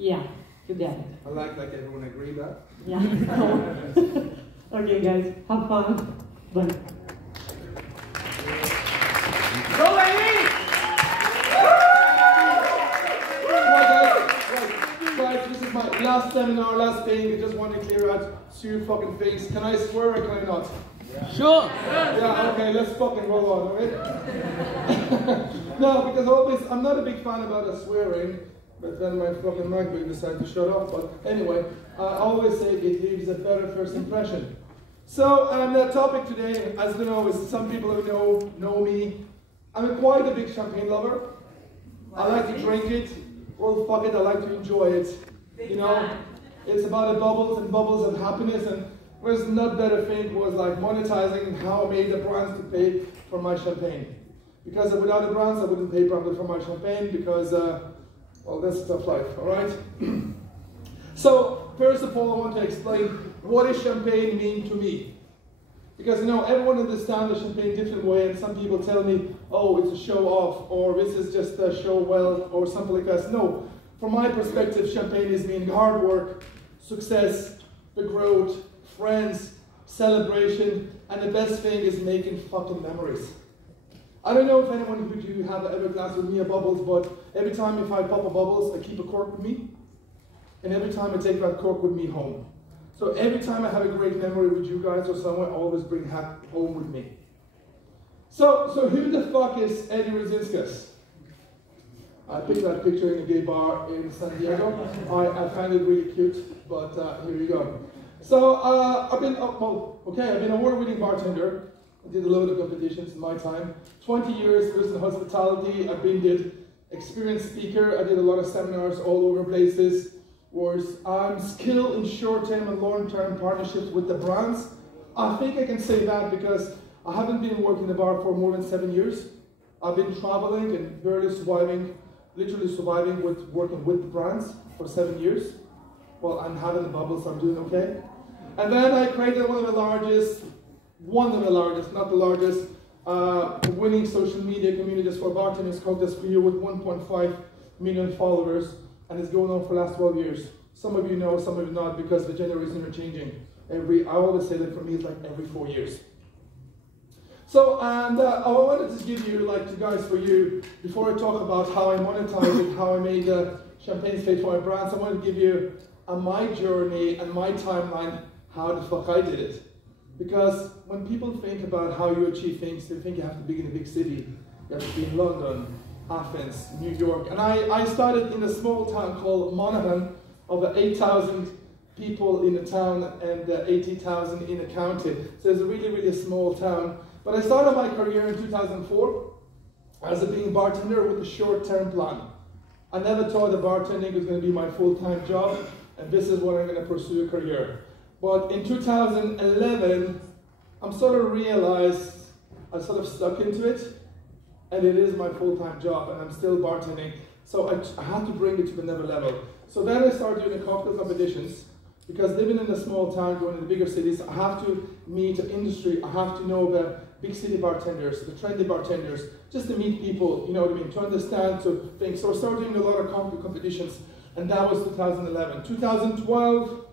Yeah, you get it. I like everyone agree that. Yeah. Okay, guys, have fun. Bye. Go, ladies! Guys, this is my last seminar, last thing. I just want to clear out two fucking things. Can I swear or can I not? Yeah. Sure. Yeah, okay, let's fucking roll on, alright? No, because always, I'm not a big fan about swearing, but then my fucking mic will decide to shut off. But anyway, I always say it leaves a better first impression. So, the topic today, as you know, is some people who know me. I'm quite a big champagne lover. I like to drink it. Well, fuck it, I like to enjoy it. You know, it's about the bubbles and bubbles of happiness, and where's not better thing was like monetizing and how I made the brands to pay for my champagne. Because without the brands, I wouldn't pay probably for my champagne because, well, that's a tough life, all right? So, first of all, I want to explain what does champagne mean to me. Because, you know, everyone understands the champagne different way, and some people tell me, oh, it's a show off, or this is just a show well, or something like that. No, from my perspective, champagne is meaning hard work, success, the growth, friends, celebration, and the best thing is making fucking memories. I don't know if anyone who you have ever glass with me of bubbles, but every time if I pop a bubbles, I keep a cork with me, and every time I take that cork with me home. So every time I have a great memory with you guys or someone, I always bring that home with me. So who the fuck is Eddie Rudzinskas? I picked that picture in a gay bar in San Diego. I find it really cute, but here you go. So I've been an award-winning bartender. I did a load of competitions in my time. 20 years was in hospitality. I've been experienced speaker. I did a lot of seminars all over places. I'm skilled in short-term and long-term partnerships with the brands. I think I can say that because I haven't been working the bar for more than 7 years. I've been traveling and barely surviving, literally surviving with working with the brands for 7 years. Well, I'm having the bubbles, so I'm doing okay. And then I created one of the largest, not the largest, winning social media communities for bartenders called this year with 1.5 million followers. And it's going on for the last 12 years. Some of you know, some of you not, because the generations are changing. I always say that for me, it's like every 4 years. So, and I wanted to give you, like, guys, for you, before I talk about how I monetize it, how I made champagne face for my brands, I want to give you my journey and my timeline, how the fuck I did it. Because when people think about how you achieve things, they think you have to be in a big city. You have to be in London, Athens, New York. And I started in a small town called Monaghan, over 8,000 people in the town and 80,000 in the county. So it's a really, really small town. But I started my career in 2004 as a being bartender with a short-term plan. I never thought that bartending was going to be my full-time job, and this is what I'm going to pursue a career. But in 2011, I sort of realized I sort of stuck into it, and it is my full-time job, and I'm still bartending. So I had to bring it to another level. So then I started doing the cocktail competitions, because living in a small town, going to the bigger cities, I have to meet the industry. I have to know the big city bartenders, the trendy bartenders, just to meet people, you know what I mean, to understand, to think. So I started doing a lot of cocktail competitions, and that was 2011. 2012,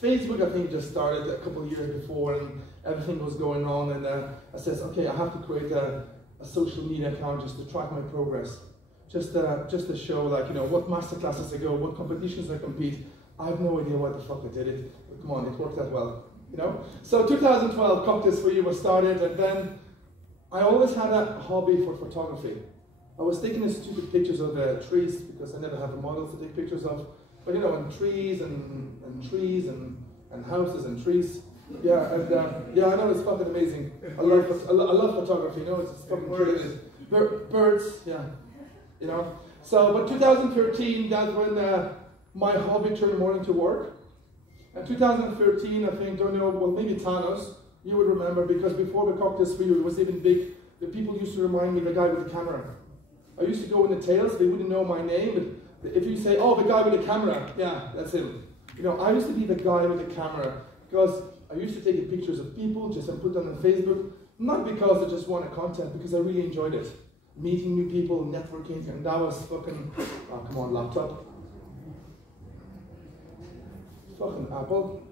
Facebook, I think, just started a couple of years before, and everything was going on, and I said, okay, I have to create a social media account just to track my progress, just to show, like, you know, what masterclasses I go, what competitions I compete. I have no idea why the fuck I did it, but come on, it worked out well, you know? So 2012, Cocktails for You was started, and then I always had a hobby for photography. I was taking these stupid pictures of the trees, because I never have the models to take pictures of, but you know, and trees and houses and trees. Yeah, and yeah, I know, it's fucking amazing. I love photography, you know, it's fucking crazy. Birds, yeah, you know. So, but 2013, that's when my hobby turned more into work. And 2013, I think, don't know, well, maybe Thanos, you would remember, because before the Cocktails for You, it was even big. The people used to remind me of the guy with the camera. I used to go in the tails, they wouldn't know my name, but if you say, oh, the guy with the camera, yeah, that's him. You know, I used to be the guy with the camera, because I used to take pictures of people, just and put them on Facebook, not because I just wanted content, because I really enjoyed it. Meeting new people, networking, and that was fucking, oh, come on, laptop. fucking apple.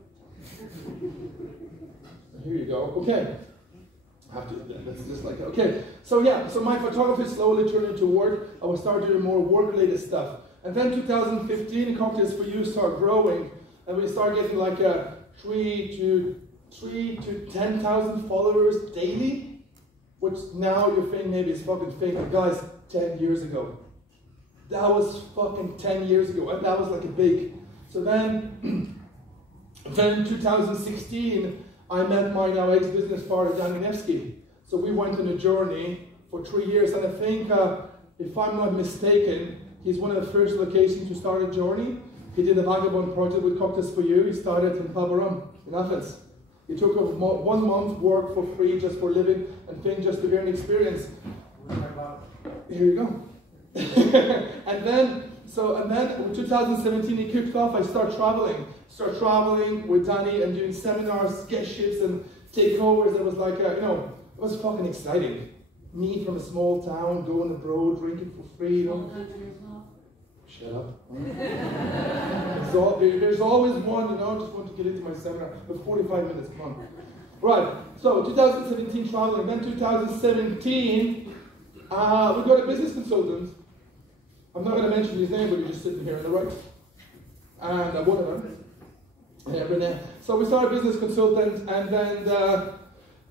Here you go. Okay. That's just like, okay. So yeah, so my photography slowly turned into work. I was starting doing more work-related stuff. And then 2015, Cocktails for You started growing. And we started getting like 3 to 10,000 followers daily. Which now you're thinking maybe it's fucking fake. But guys, 10 years ago. That was fucking 10 years ago. And that was like a big. So then, then 2016, I met my now ex-business partner, Danny Nevsky. So we went on a journey for 3 years, and I think, if I'm not mistaken, he's one of the first locations to start a journey. He did a vagabond project with Cocktails for You. He started in Pabarum, in Athens. He took off 1 month work for free, just for living, and thing just to gain experience. Here you go. and then in 2017 he kicked off. I started traveling with Danny and doing seminars, guest ships and takeovers. It was like, it was fucking exciting. Me from a small town, going abroad, drinking for free, Shut up. There's always one, I just want to get into my seminar. But 45 minutes, come on. Right, so 2017 traveling, then 2017, we got a business consultant. I'm not going to mention his name, but he's just sitting here on the right. And one of them. So we started business consultant, and then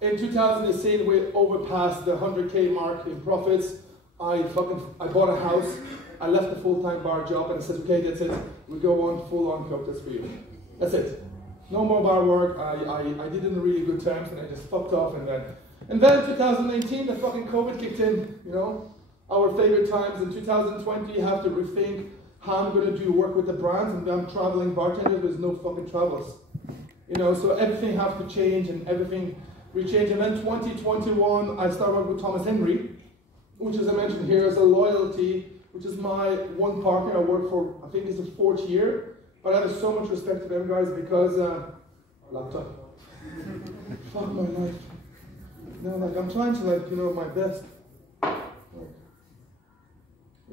in 2016 we overpassed the 100K mark in profits. I bought a house. I left the full-time bar job, and I said, okay, that's it. We go on full-on Cocktails for You. That's it. No more bar work. I did it in really good terms, and I just fucked off. And then 2019, the fucking COVID kicked in. Our favorite times. In 2020, you have to rethink how I'm going to do work with the brands, and I'm traveling bartender. There's no fucking travels. So everything has to change, and everything rechange. And then 2021, I started working with Thomas Henry, which, as I mentioned here, is a loyalty, which is my one partner I work for. I think it's the 4th year, but I have so much respect for them guys because laptop. Fuck my life. I'm trying to my best. Here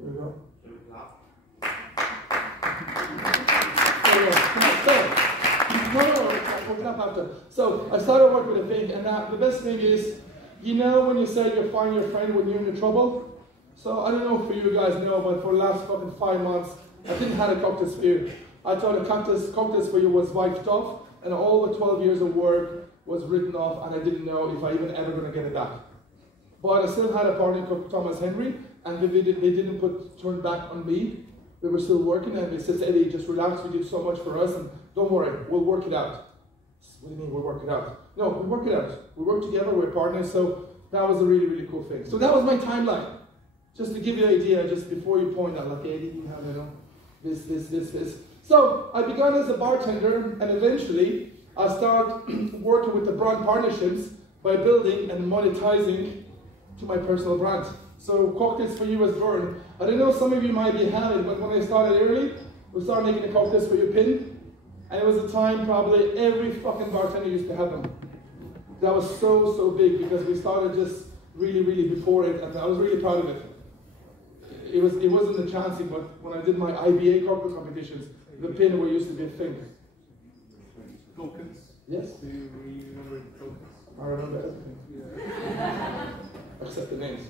we go. So I started working with a thing, and the best thing is, when you say you find your friend when you're in trouble. So I don't know if you guys know, but for the last fucking 5 months, I didn't have a Cocktails for You. I thought a Cocktails for You was wiped off, and all the 12 years of work was written off, and I didn't know if I even ever going to get it back. But I still had a partner called Thomas Henry, and they didn't turn back on me. We were still working, and they said, Eddie, just relax, we did so much for us, and don't worry, we'll work it out. What do you mean, we'll work it out? No, we'll work it out. We work together, we're partners, so that was a really, really cool thing. So that was my timeline. Just to give you an idea, just before you point out, like, Eddie, you have, this. So I began as a bartender, and eventually I started working with the brand partnerships by building and monetizing to my personal brand. So Cocktails for You was born. I don't know, some of you might be having, but when I started early, we started making a Cocktails for You pin, and it was a time probably every fucking bartender used to have them. That was so big because we started just really before it, and I was really proud of it. It wasn't a chancing, but when I did my IBA cocktail competitions, the pin used to be a thing. Tokens? Yes. Do you remember tokens? I remember everything. Yeah. Except the names.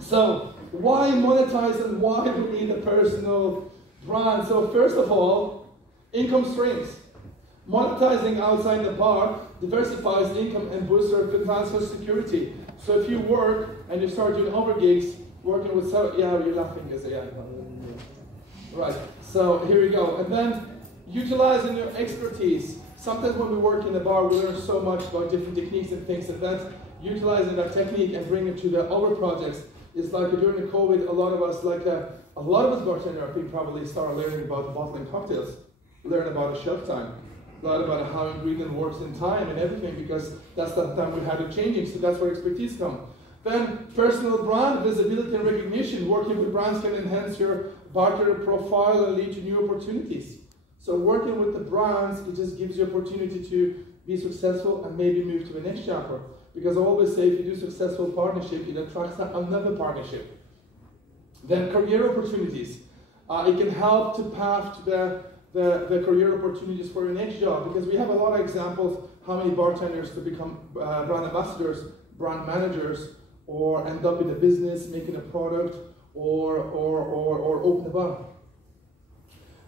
So, why monetize and why we need a personal brand? So, first of all, income streams. Monetizing outside the bar diversifies income and boosts our financial security. So, if you work and you start doing other gigs, working with you're laughing, right. So here we go. And then utilizing your expertise. Sometimes when we work in the bar, we learn so much about different techniques and things, and that's utilizing that technique and bringing it to the other projects. It's like during the COVID, a lot of us bartenders, I think, probably started learning about bottling cocktails, learn about a shelf time, learn about how ingredient works in time and everything, because that's the time we had it changing. So that's where expertise comes. Then personal brand visibility and recognition. Working with brands can enhance your bartender profile and lead to new opportunities. So working with the brands, it just gives you opportunity to be successful and maybe move to the next chapter. Because I always say, if you do successful partnership, it attracts another partnership. Then career opportunities. It can help to path to the the career opportunities for your next job, because we have a lot of examples how many bartenders to become brand ambassadors, brand managers, or end up in a business, making a product, or open a bar.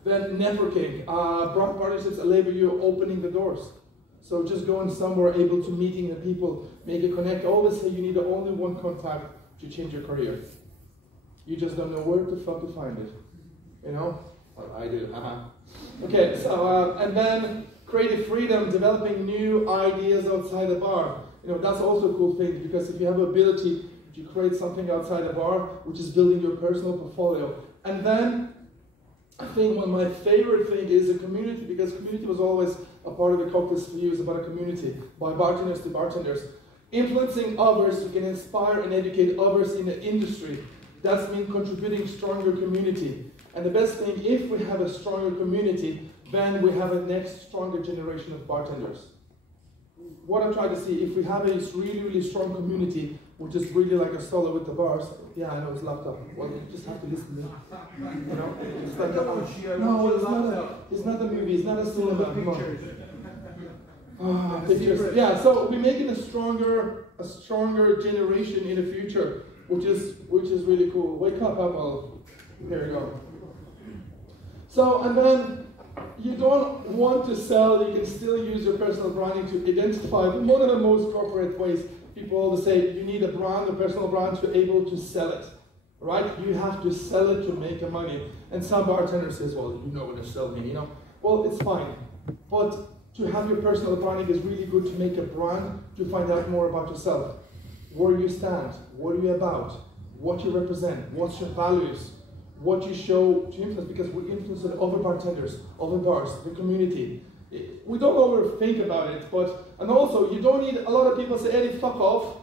Then networking. Brand partnerships enable you opening the doors. So just going somewhere, able to meeting the people, make a connect. I always say you need only one contact to change your career. You just don't know where the fuck to find it. You know? Well, I do. Okay, so and then creative freedom, developing new ideas outside the bar. You know, that's also a cool thing, because if you have the ability to create something outside the bar, which is building your personal portfolio. And then I think one of my favorite things is a community, because community was always a part of the cocktails for you, is about a community, by bartenders to bartenders. Influencing others, you can inspire and educate others in the industry. That means contributing stronger community. And the best thing, if we have a stronger community, then we have a next stronger generation of bartenders. What I try to see, if we have a really, really strong community, which is really like a solo with the bars, yeah, I know it's locked up. Well, you just have to listen to it. You know? It's like it's not a movie, it's not a cinema. Come on. Pictures. Yeah, so we're making a stronger generation in the future, which is really cool. Wake up, Apple. Here we go. So, and then you don't want to sell, you can still use your personal branding to identify. One of the most corporate ways, people always say you need a brand, a personal brand, to be able to sell it, right? You have to sell it to make the money. And some bartender says, well, you know what to sell me, you know? Well, it's fine. But to have your personal branding is really good to make a brand, to find out more about yourself. Where you stand, what are you about, what you represent, what's your values, what you show to influence, because we influence other bartenders, other bars, the community. We don't overthink about it, and also you don't need, a lot of people say, Eddie, fuck off.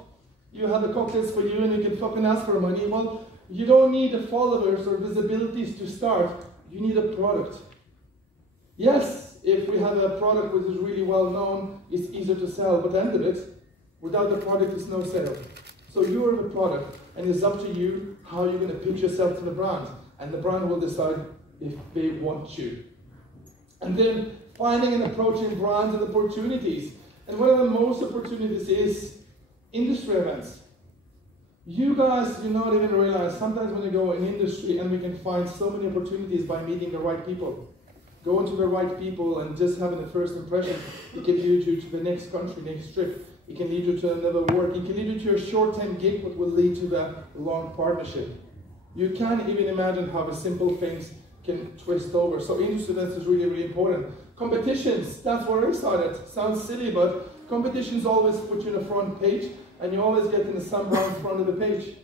You have the cocktails for you and you can fucking ask for money. Well, you don't need the followers or visibilities to start. You need a product. Yes, if we have a product which is really well known, it's easier to sell, but at the end of it, without the product, it's no sale. So you are the product, and it's up to you how you're going to pitch yourself to the brand. And the brand will decide if they want you. And then finding and approaching brands and opportunities. And one of the most opportunities is industry events. You guys do not even realize, sometimes when you go in industry, and we can find so many opportunities by meeting the right people. Going to the right people and just having the first impression, it can lead you to the next country, next trip. It can lead you to another work. It can lead you to a short-term gig, but will lead to the long partnership. You can't even imagine how the simple things can twist over. So industry events is really, really important. Competitions, that's where I started. Sounds silly, but competitions always put you in the front page, and you always get in the sun brown front of the page.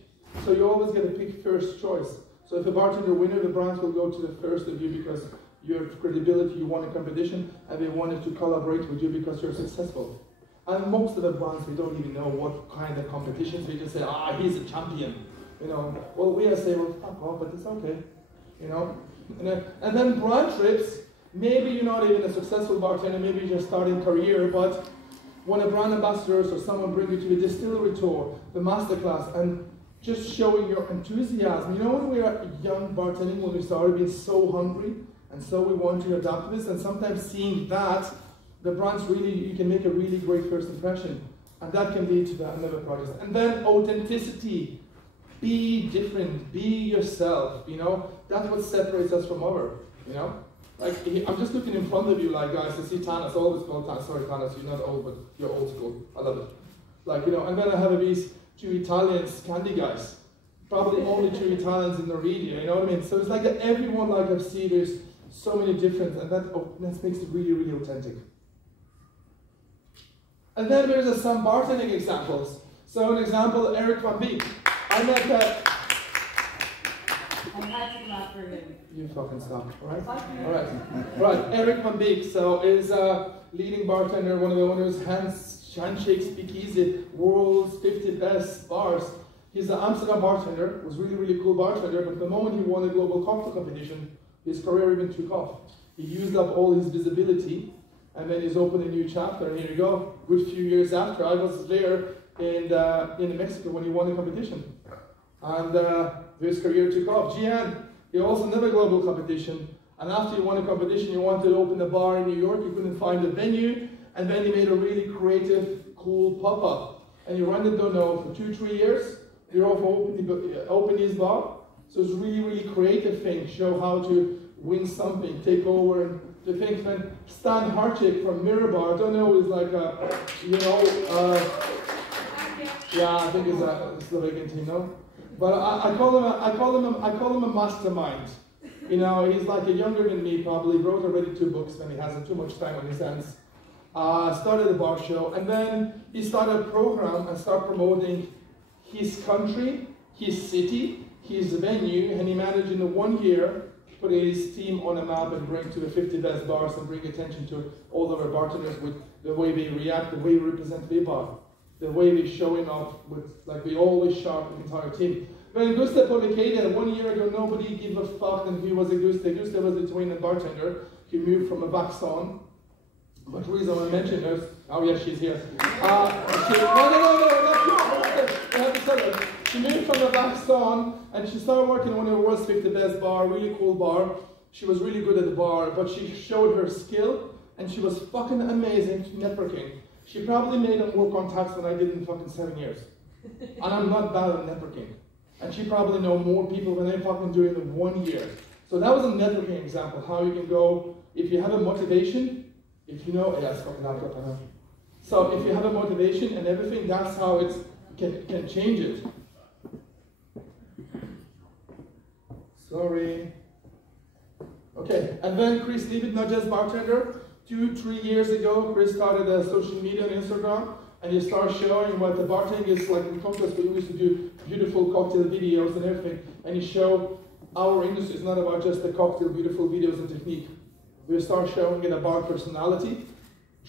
So you always get to pick first choice. So if a bartender winner, the brands will go to the first of you because you have credibility, you won a competition, and they wanted to collaborate with you because you're successful. And most of the brands, we don't even know what kind of competitions. We just say, he's a champion. You know, well, we say, well, fuck off, but it's okay. You know? And then brand trips, maybe you're not even a successful bartender, maybe you're just starting career, but when a brand ambassador or someone brings you to the distillery tour, the masterclass, and just showing your enthusiasm. You know, when we are young bartending, when we started being so hungry, and so we want to adapt to this, and sometimes seeing that, the brands really, you can make a really great first impression, and that can lead to another project. And then authenticity. Be different, be yourself, you know? That's what separates us from other, you know? Like, I'm just looking in front of you, like, guys, I see Tanas, always called Tanas, sorry Tanas, you're not old, but you're old school, I love it. Like, you know, and then I have these two Italians, candy guys, probably only two Italians in Norwegia, you know what I mean? So it's like that everyone, like I see, there's so many different, and that makes it really, really authentic. And then there's some bartending examples. So an example, Eric Van Beek. I met that. I had to clap for him. You fucking stop, alright? Alright. Right, Eric Van Beek, so is a leading bartender, one of the owners, Handshake Speakeasy, world's 50 best bars. He's an Amsterdam bartender, was really, really cool bartender, but the moment he won a global cocktail competition, his career even took off. He used up all his visibility, and then he's opened a new chapter, and here you go. Good few years after, I was there in Mexico when he won the competition. And his career took off. Gian, he also another global competition, And after he won a competition, he wanted to open a bar in New York. He couldn't find a venue. And then he made a really creative, cool pop-up. And he ran it, don't know, for 2-3 years. He opened his bar. So it's really, really creative thing. Show how to win something, take over, and the things. When Stan Hartwig from Mirabar, I don't know, is like a, yeah, I think it's a Slovakian team, no? But I call him a mastermind. You know, he's like a younger than me probably, wrote already 2 books when he hasn't too much time on his hands. Started a bar show, and then he started a program and started promoting his country, his city, his venue, and he managed in 1 year put his team on a map and bring to the 50 best bars and bring attention to all of our bartenders with the way they react, the way we represent the bar, the way we're showing off with, like we always shout the entire team. When Gustav Polikaida 1 year ago, nobody gave a fuck and he was a Gustav. Gustav was a Lithuanian bartender. He moved from a Vaxon. But the reason I mentioned this, oh yeah, she's here. She moved from the Vaxon and she started working in one of the world's 50 best bar, really cool bar. She was really good at the bar, but she showed her skill and she was fucking amazing to networking. She probably made more contacts than I did in fucking 7 years. And I'm not bad at networking. And she probably know more people than I fucking do in 1 year. So that was a networking example, how you can go, if you have a motivation, if you know, yeah, it's fucking laptop, I know. So if you have a motivation and everything, that's how it can change it. Sorry. Okay, and then Chris Leavitt, not just bartender, 2-3 years ago, Chris started a social media on Instagram, and he started showing what the bartending is like in contest. We used to do beautiful cocktail videos and everything, and he showed our industry is not about just the cocktail, beautiful videos and technique. We start showing it about personality,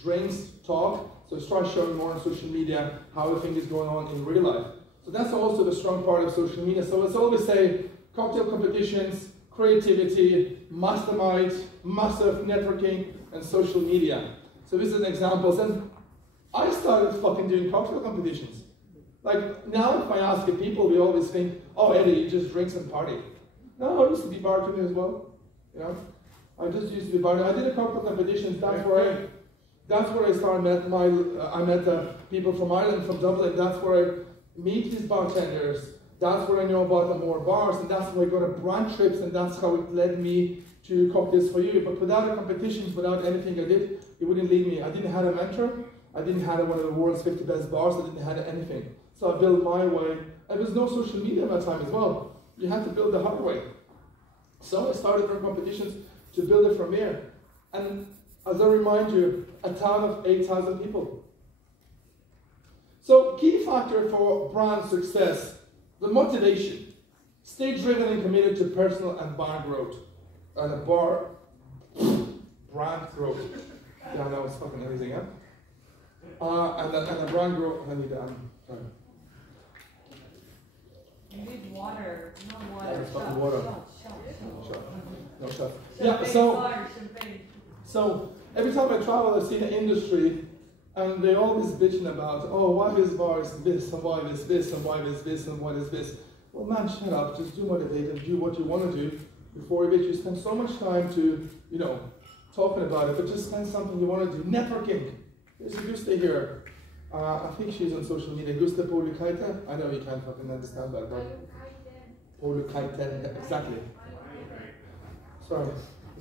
drinks, talk, so start showing more on social media how everything is going on in real life. So that's also the strong part of social media. So let's always say cocktail competitions, creativity, mastermind, massive networking, and social media. So this is an example. And I started fucking doing cocktail competitions. Like now if I ask people, we always think, oh Eddie, you just drinks and party. No, I used to be bartender as well. You know? I just used to be bartender. I did a couple of competitions. That's where I started. I met people from Ireland, from Dublin. That's where I meet these bartenders. That's where I know about the more bars, and that's where I go to brand trips, and that's how it led me to Cocktails for You. But without the competitions, without anything I did, it wouldn't lead me. I didn't have a mentor. I didn't have one of the world's 50 best bars. I didn't have anything. So I built my way. There was no social media at that time as well. You had to build the hard way. So I started from competitions to build it from there. And as I remind you, a town of 8,000 people. So key factor for brand success, the motivation. Stay driven and committed to personal and brand growth. And a brand growth. Yeah, that was fucking amazing, huh? And the brand growth, I need sorry. You need water, no water. Yeah, it's fucking water. Shot. No shot. Champagne, Yeah, water, champagne. So every time I travel, I see the industry, and they always bitching about, oh, why this bar is this, and why this, and why this, and why this. Well, man, shut up. Just do motivate and do what you want to do. Before you spend so much time to, you know, talking about it, but just spend something you want to do. Networking. There's a Gusta here. I think she's on social media. Gusta Polikaita. I know you can't fucking understand that, but Polikaita, exactly. Sorry.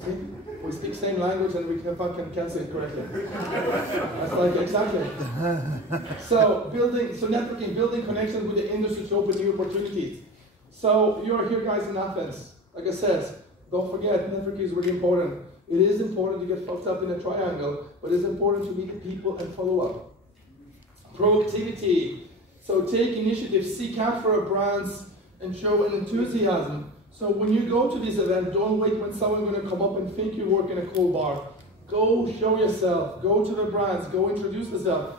See? We speak same language and we can fucking say it correctly. That's like, exactly. So networking, building connections with the industry to open new opportunities. So you're here guys in Athens. Like I said, don't forget, networking is really important. It is important to get fucked up in a triangle, but it's important to meet the people and follow up. Proactivity. So take initiative, seek out for a brands and show an enthusiasm. So when you go to this event, don't wait when someone's going to come up and think you work in a cool bar. Go show yourself, go to the brands, go introduce yourself.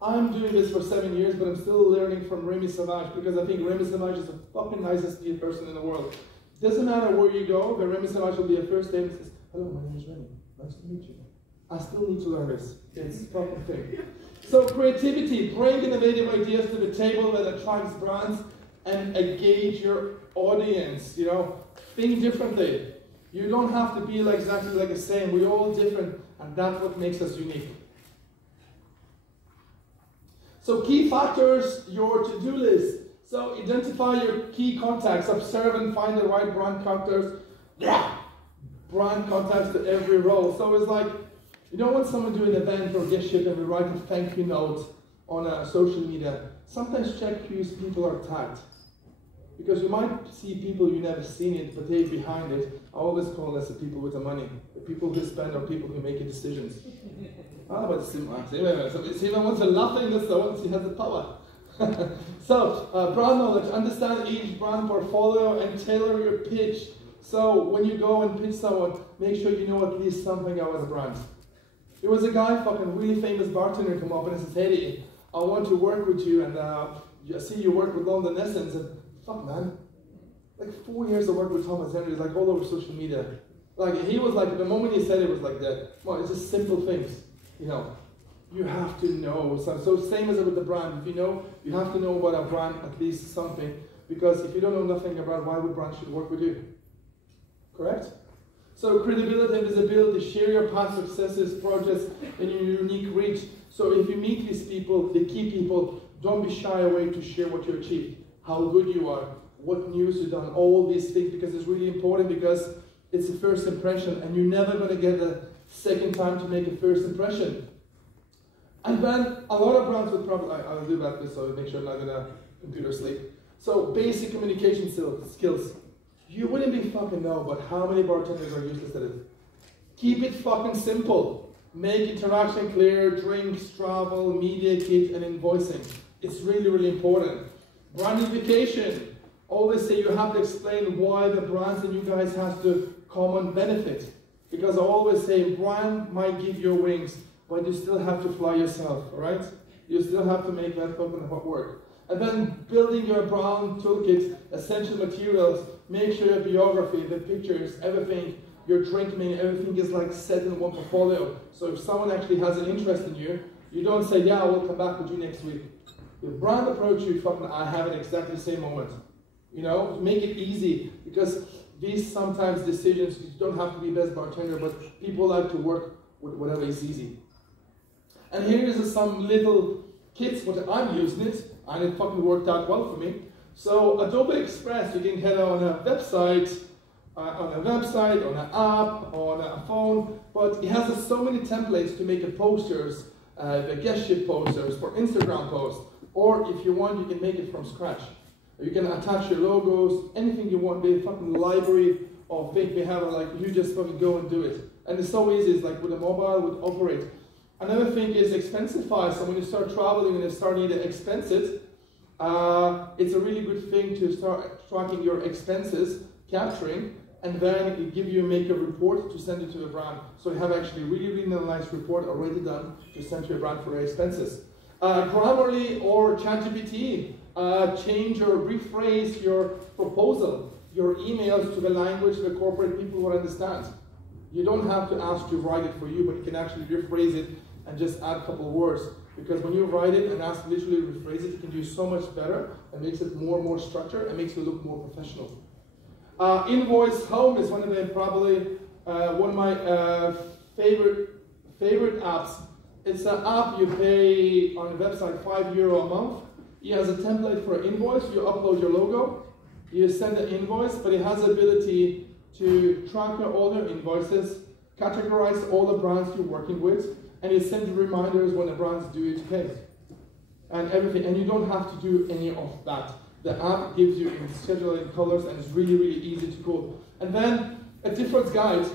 I'm doing this for 7 years, but I'm still learning from Remy Savage because I think Remy Savage is the fucking nicest person in the world. Doesn't matter where you go, but Remy Savage will be a first day and says, hello, my name is Remy. Nice to meet you. I still need to learn this. It's a fucking thing. So creativity, bring innovative ideas to the table that attracts brands and engage your audience, you know, think differently. You don't have to be like exactly like the same. We're all different, and that's what makes us unique. So key factors, your to-do list. So identify your key contacts, observe and find the right brand contacts to every role. So it's like, you know, when someone do an event or gift ship and we write a thank you note on social media, sometimes check whose people are tagged. Because you might see people you never seen it, but they're behind it. I always call this the people with the money. The people who spend are people who make decisions. But see when one's laughing, that's the one who has the power. So, brand knowledge, understand each brand portfolio and tailor your pitch. So, when you go and pitch someone, make sure you know at least something about the brand. There was a guy, fucking really famous bartender, come up and says, "Hey, I want to work with you, and I see you work with London Essence." And fuck, man, like 4 years of work with Thomas Henry is like all over social media. Like he was like, the moment he said it was like that. Well, it's just simple things, you know. You have to know. So same as with the brand. If you know, you have to know about a brand at least something. Because if you don't know nothing about why would brand should work with you? Correct? So credibility and visibility, share your past successes, projects, and your unique reach. So if you meet these people, the key people, don't be shy away to share what you achieved, how good you are, what news you've done, all these things, because it's really important, because it's the first impression, and you're never going to get a second time to make a first impression. And then a lot of brands would probably, I'll do that so make sure I'm not going to computer sleep. So basic communication skills. You wouldn't be fucking know, but how many bartenders are useless at it? Keep it fucking simple. Make interaction clear, drinks, travel, media kit, and invoicing. It's really, really important. Brandification. Always say you have to explain why the brands and you guys have to common benefit. Because I always say brand might give you wings, but you still have to fly yourself, alright? You still have to make that fucking work. And then building your brand toolkit, essential materials, make sure your biography, the pictures, everything, your drink menu, everything is like set in one portfolio. So if someone actually has an interest in you, you don't say, yeah, we'll come back with you next week. The brand approach you, fucking, I have it exactly the same moment. You know, make it easy, because these sometimes decisions, you don't have to be best bartender, but people like to work with whatever is easy. And here is some little kits, what I'm using it, and it fucking worked out well for me. So Adobe Express, you can head on a website, on an app, on a phone, but it has so many templates to make posters, the guest ship posters for Instagram posts, or if you want, you can make it from scratch. You can attach your logos, anything you want, the fucking library of things we have, like you just fucking go and do it. And it's so easy, it's like with a mobile, with Operate. Another thing is Expensify, so when you start traveling and you start needing to expense it, it's a really good thing to start tracking your expenses, capturing, and then it give you make a report to send it to the brand. So you have actually really, really nice report already done to send to your brand for your expenses. Grammarly or ChatGPT, change or rephrase your proposal, your emails to the language the corporate people will understand. You don't have to ask to write it for you, but you can actually rephrase it and just add a couple of words. Because when you write it and ask literally to rephrase it, you can do so much better and makes it more structured and makes you look more professional. Invoice Home is one of the probably one of my favorite apps. It's an app you pay on the website €5 a month. It has a template for an invoice. You upload your logo, you send an invoice, but it has the ability to track all your invoices, categorize all the brands you're working with, and it sends reminders when the brands do it to pay. And everything, and you don't have to do any of that. The app gives you in scheduling colors, and it's really, really easy to code. And then a difference guide.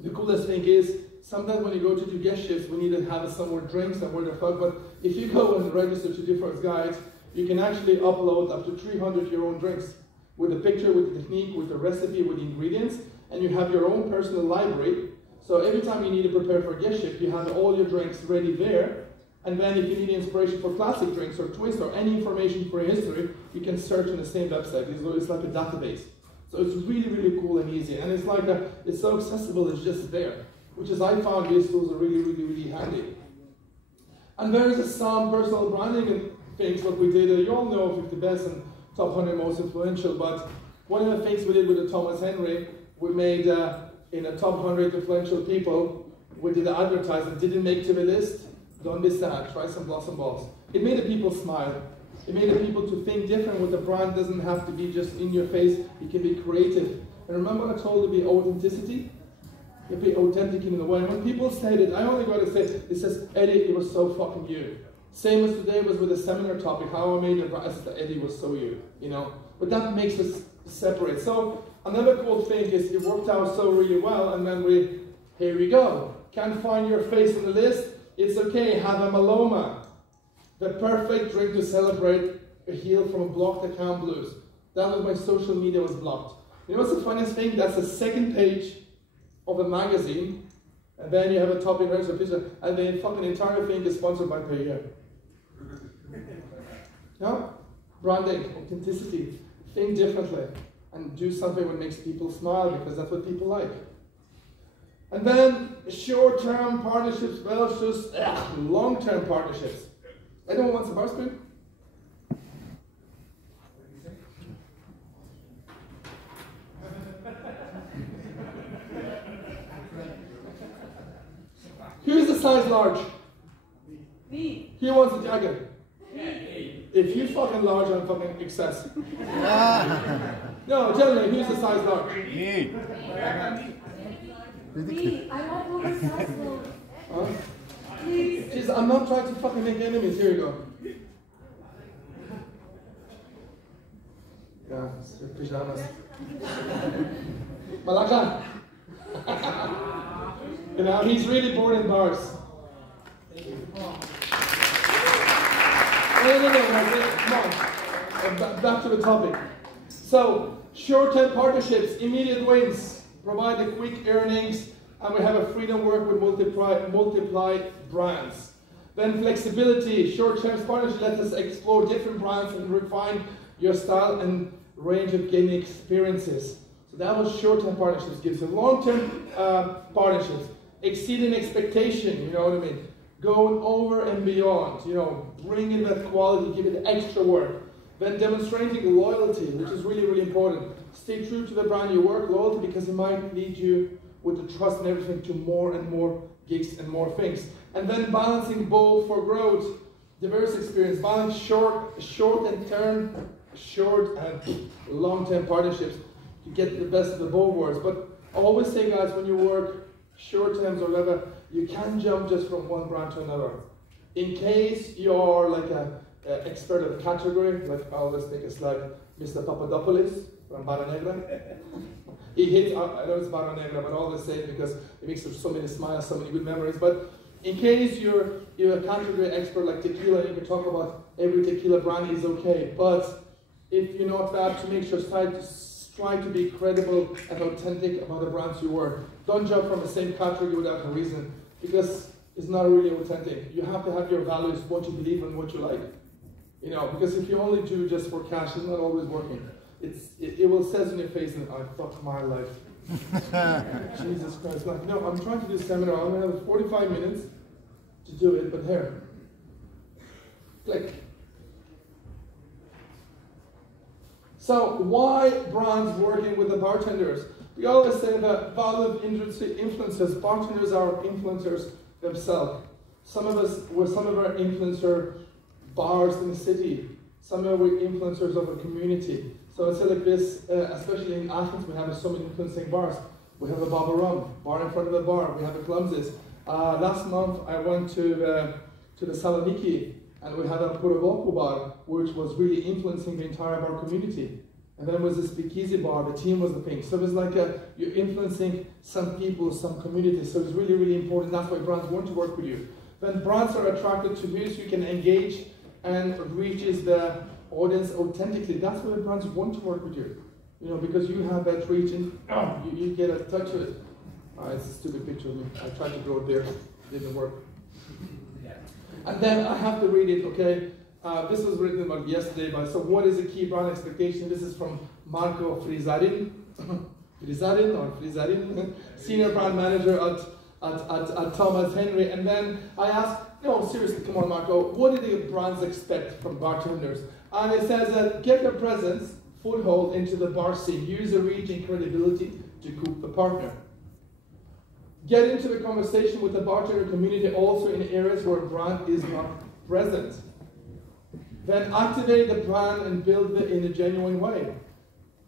The coolest thing is, sometimes when you go to do guest shifts, we need to have somewhere drinks and where the fuck, but if you go and register to difference guides, you can actually upload up to 300 your own drinks with a picture, with the technique, with the recipe, with the ingredients, and you have your own personal library. So every time you need to prepare for a guest shift, you have all your drinks ready there. And then if you need inspiration for classic drinks or twist or any information for your history, you can search on the same website. It's like a database. So it's really, really cool and easy. And it's like it's so accessible, it's just there. Which is, I found these tools are really, really, really handy. And there is some personal branding and things what we did. You all know 50 best and top 100 most influential, but one of the things we did with the Thomas Henry We made in a top 100 influential people, we did the advertising, didn't make to the list. Don't be sad, try some Blossom Balls. It made the people smile. It made the people to think different with the brand doesn't have to be just in your face, it can be creative. And remember I told you the authenticity? You be authentic in the way. When people said it, I only got to say, it says, Eddie, it was so fucking you. Same as today was with the seminar topic, how I made it, I said, Eddie was so you, you know. But that makes us separate. So another cool thing is it worked out so really well, and then here we go. Can't find your face on the list? It's okay, have a Maloma. The perfect drink to celebrate a heel from a blocked account blues. That was my social media was blocked. You know what's the funniest thing? That's the second page of a magazine, and then you have a top in red picture, and the fucking entire thing is sponsored by P&G. No? Branding, authenticity, think differently, and do something that makes people smile, because that's what people like. And then short-term partnerships versus long-term partnerships. Anyone wants a bar spoon? Who's the size large? Me. Who wants a jacket? Me. If you fucking large, I'm fucking excess. No, tell me, who's the size large? Me. I want oversized clothes. Huh? Please. Jeez, I'm not trying to fucking make enemies. Here you go. Yeah, it's your pajamas. Malaka. You know, he's really born in bars. No, come on. Back to the topic. So, short-term partnerships, immediate wins, provide the quick earnings, and we have a freedom work with multiply brands. Then flexibility, short-term partnerships let us explore different brands and refine your style and range of gaining experiences. So that was short-term partnerships, gives you long-term partnerships, exceeding expectation, you know what I mean? Going over and beyond, you know, bringing that quality, give it extra work. Then demonstrating loyalty, which is really, really important. Stay true to the brand you work, loyalty, because it might lead you with the trust and everything to more and more gigs and more things. And then balancing both for growth, diverse experience, balance short and long-term partnerships to get the best of the both worlds. But I always say, guys, when you work short terms or whatever, you can't jump just from one brand to another. In case you're like an expert of a category, like I always think it's like Mr. Papadopoulos from Barra Negra. He hits, I know it's Barra Negra, but I always say it because it makes so many smiles, so many good memories. But in case you're a category expert like tequila, you can talk about every tequila brand is okay. But if you're not that, to make sure try to be credible and authentic about the brands you work. Don't jump from the same category without a reason, because it's not really authentic. You have to have your values, what you believe and what you like. You know, because if you only do just for cash, it's not always working. It will say in your face, and I fuck my life. Jesus Christ. Like, no, I'm trying to do a seminar. I'm going to have 45 minutes to do it, but here. Click. So, why brands working with the bartenders? We always say that value of influencers. Bartenders are influencers themselves. Some of our influencer bars in the city. Some of our influencers of a community. So I say like this, especially in Athens, we have so many influencing bars. We have a Baba Rum, bar in front of the bar. We have a Clumsies. Last month I went to the Saloniki, and we had a Puravoku bar, which was really influencing the entire bar community. And then was the Speakeasy bar, the team was the pink. So it was like you're influencing some people, some communities. So it's really, really important. That's why brands want to work with you. Then brands are attracted to you, so you can engage and reaches the audience authentically. That's why brands want to work with you. You know, because you have that reach and you get a touch of it. It's a stupid picture of me. I tried to draw it there, didn't work. And then I have to read it, okay? This was written about yesterday, but so what is the key brand expectation? This is from Marco Frizarin, senior brand manager at Thomas Henry. And then I asked, no, seriously, come on, Marco, what do the brands expect from bartenders? And it says that get your presence, foothold into the bar scene, use the reach and credibility to cook the partner. Get into the conversation with the bartender community also in areas where brand is not present. Then activate the brand and build it in a genuine way.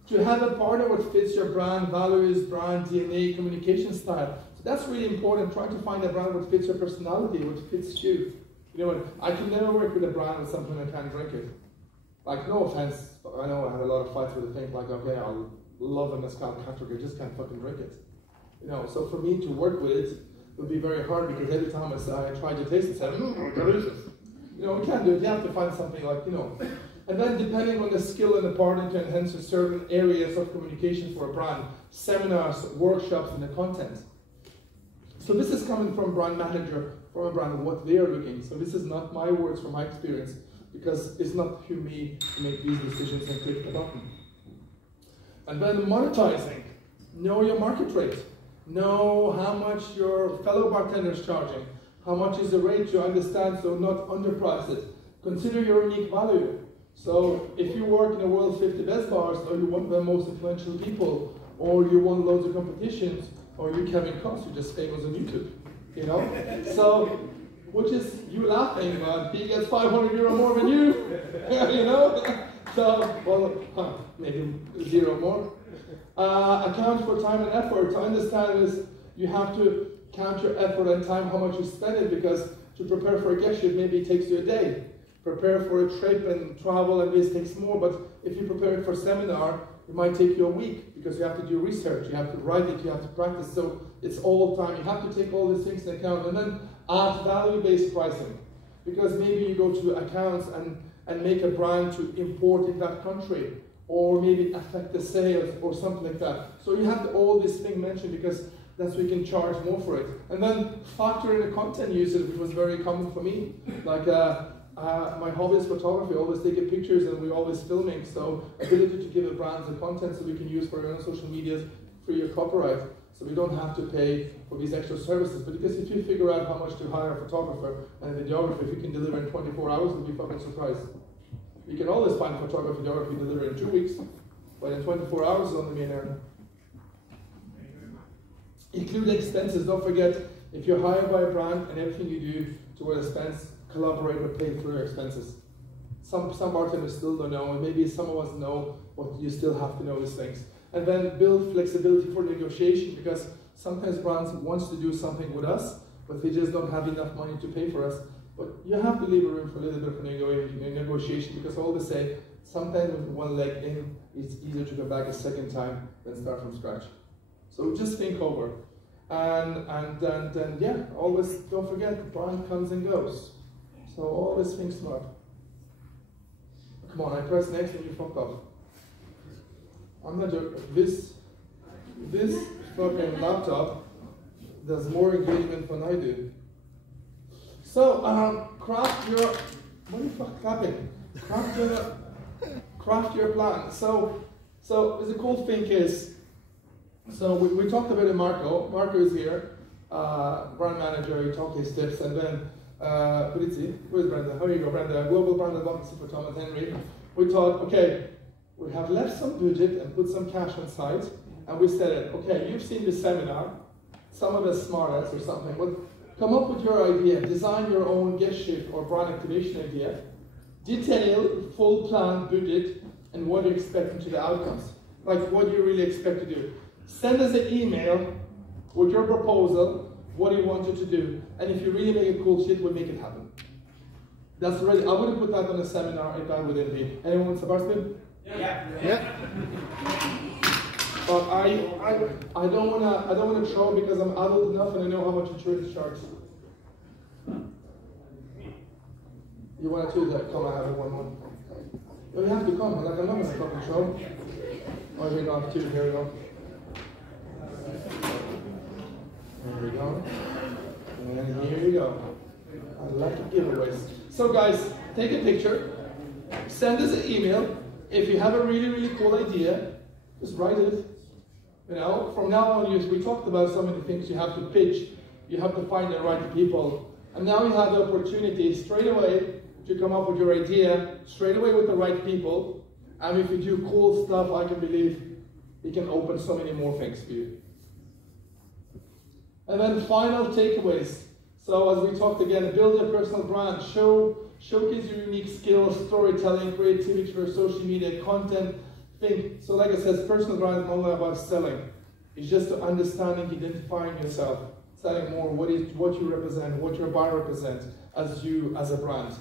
To have a partner that fits your brand values, brand DNA, communication style. So that's really important. Try to find a brand that fits your personality, what fits you. You know what? I can never work with a brand with something I can't drink it. Like, no offense, but I know I have a lot of fights with the thing like, okay, I'll love a mezcal, can't drink it, just can't fucking drink it. You know, so for me to work with it would be very hard because every time I try to taste it, I say, delicious. You know, we can't do it. You have to find something like, you know. And then depending on the skill and the partner to enhance certain areas of communication for a brand, seminars, workshops, and the content. So this is coming from brand manager, from a brand, what they are looking. So this is not my words from my experience, because it's not for me to make these decisions and click the button. And then monetizing. Know your market rate. Know how much your fellow bartender is charging. How much is the rate you understand, so not underprice it. Consider your unique value. So if you work in the world's 50 best bars, or you want the most influential people, or you want loads of competitions, or you Kevin Cost, you're just famous on YouTube, you know? So, which is you laughing, but he gets 500 euro more than you, you know? So, well, maybe 0 more. Account for time and effort. To understand this, you have to count your effort and time, how much you spend it, because to prepare for a guest shift, maybe it takes you a day. Prepare for a trip and travel, and this takes more, but if you prepare it for a seminar, it might take you a week, because you have to do research, you have to write it, you have to practice, so it's all time. You have to take all these things into account, and then add value-based pricing, because maybe you go to accounts and make a brand to import in that country, or maybe affect the sales, or something like that. So you have to all these things mentioned, because that's we can charge more for it. And then factor in the content usage, which was very common for me. Like my hobby is photography, always taking pictures and we're always filming. So ability to give a brand the content so we can use for our own social medias free of copyright. So we don't have to pay for these extra services. But because if you figure out how much to hire a photographer and a videographer, if you can deliver in 24 hours, you'll be fucking surprised. You can always find photography, videography deliver in 2 weeks, but in 24 hours it's only an earner. Include expenses. Don't forget, if you're hired by a brand and everything you do toward expense, collaborate or pay through your expenses. Some bartenders still don't know, and maybe some of us know, but you still have to know these things. And then build flexibility for negotiation, because sometimes brands want to do something with us, but they just don't have enough money to pay for us. But you have to leave a room for a little bit for negotiation, because all they say, sometimes with one leg in, it's easier to go back a second time than start from scratch. So just think over. And yeah, always don't forget, the brand comes and goes. So always think smart. Come on, I press next and you fucked up. I'm not joking. This fucking laptop does more engagement than I do. So, craft your, what are you fucking clapping? Craft your plan. So the cool thing is, so we talked about it, Marco. Marco is here, brand manager, he talked his tips, and then, where's Brenda? How you go, Brenda? Global brand advocacy for Thomas Henry. We thought, okay, we have left some budget and put some cash on site, and we said, okay, you've seen this seminar, some of us smart ass or something, but come up with your idea, design your own guest shift or brand activation idea, detail, full plan, budget, and what you expect into the outcomes. Like what you really expect to do. Send us an email with your proposal, what you wanted to do, and if you really make a cool shit, we'll make it happen. That's really, I wouldn't put that on a seminar if I wouldn't be. Anyone, Sebastian? Yeah. But I don't wanna throw because I'm adult enough and I know how much insurance charges. You wanna do that? Come, I have one more. You have to come. Like I'm not gonna fucking show. Oh, here we go. Two. Here we go. There we go. And here you go. I like giveaways. So guys, take a picture. Send us an email. If you have a really, really cool idea, just write it. You know, from now on, we talked about so many things you have to pitch. You have to find the right people. And now you have the opportunity straight away to come up with your idea, straight away with the right people. And if you do cool stuff, I can believe he can open so many more things for you. And then final takeaways. So as we talked again, build your personal brand, showcase your unique skills, storytelling, creativity for social media, content, think. So like I said, personal brand is not only about selling. It's just understanding, identifying yourself, selling more, what you represent, what your buyer represents as you as a brand.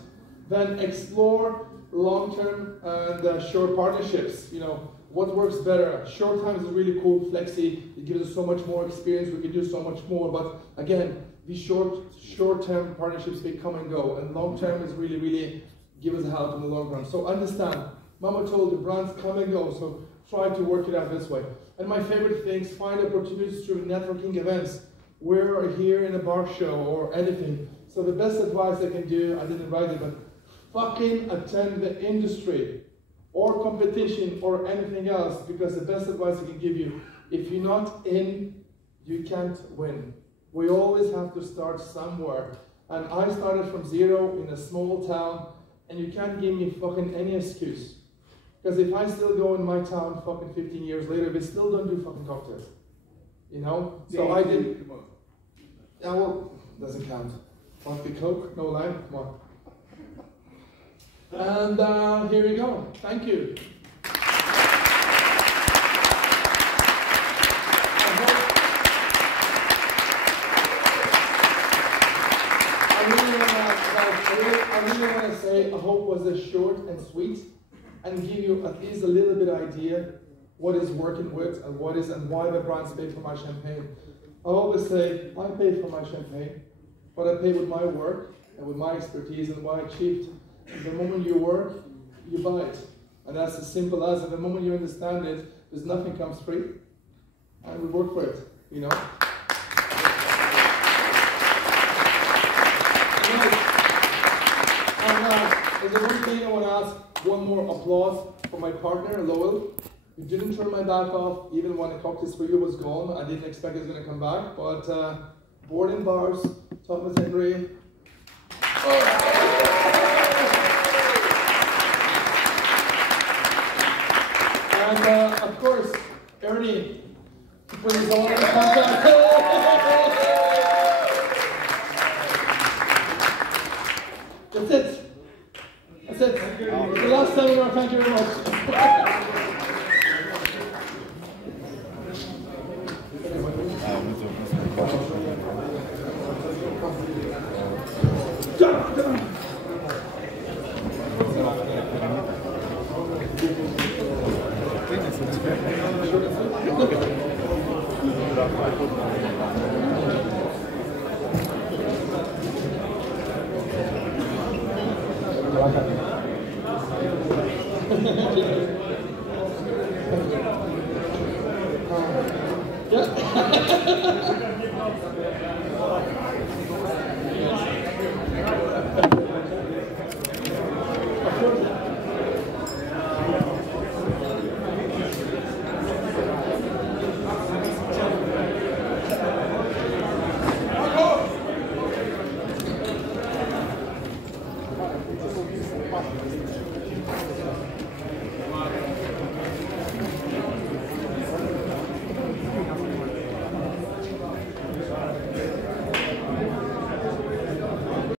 Then explore long-term and short partnerships. You know, what works better? Short time is really cool, flexi. It gives us so much more experience. We can do so much more. But again, these short-term partnerships, they come and go. And long-term is really give us help in the long run. So understand, Mama told you, brands come and go. So try to work it out this way. And my favorite things, find opportunities through networking events. We're here in a bar show or anything. So the best advice I can do, I didn't write it, but fucking attend the industry or competition or anything else, because the best advice I can give you, if you're not in, you can't win. We always have to start somewhere. And I started from zero in a small town, and you can't give me fucking any excuse. Because if I still go in my town fucking 15 years later, we still don't do fucking cocktails. You know? So I did. Yeah, well, doesn't count. Want the Coke? No lime? Come on. And here we go. Thank you. I really want to say, I hope it was a short and sweet, and give you at least a little bit idea what is working with and what is and why the brands pay for my champagne. I always say, I pay for my champagne, but I pay with my work and with my expertise and what I achieved. The moment you work, you buy it. And that's as simple as, and the moment you understand it, there's nothing comes free. And we work for it, you know? And there's one thing I want to ask, one more applause for my partner, Lowell. You didn't turn my back off, even when the cocktails for you was gone. I didn't expect it was going to come back, but board in bars, Thomas Henry. And of course, Ernie, to put his own contact. That's it. That's it. The last seminar, thank you very much.